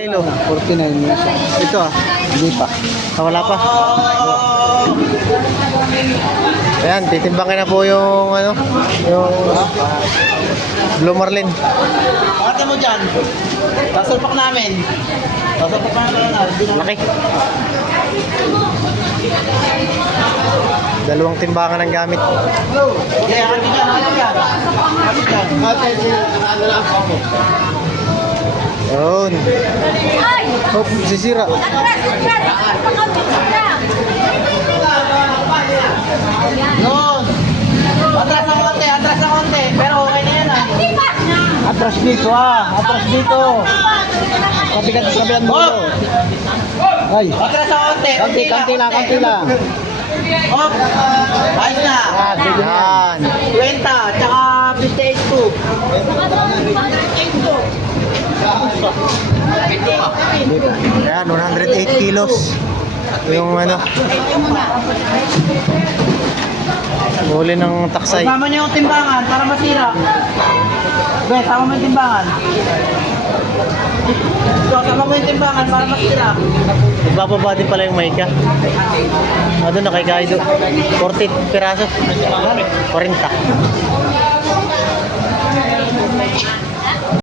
Kilo. 49 na siya. Ito ah. Hindi pa. Wala pa. Ayan, titimbangin na po yung ano, yung Blue Marlin. Pakata mo dyan. Sasalpak namin. Sasalpak namin na. Laki. Dalawang timbangan ang gamit. Okay, akin dyan. Akin dyan. Akin dyan. Ano lang ako. Yun. Oh, sisira. Yun. Atras na konti. Pero okay na yan ah. Atras dito ah. Atras dito. Kabilang mo. Ay. Atras na konti. Kanti lang. Hop. Ayos na. Yan. 20. Tsaka 58 Ayan, 108 kilos. Yung ano. Huli ng taksay. Sama niyo yung timbangan para masira. Be, sama mo yung timbangan. Sama mo yung timbangan para masira. Nagbababa din pala yung Maika. Ano na kay Kaido? 40 piraso. 40.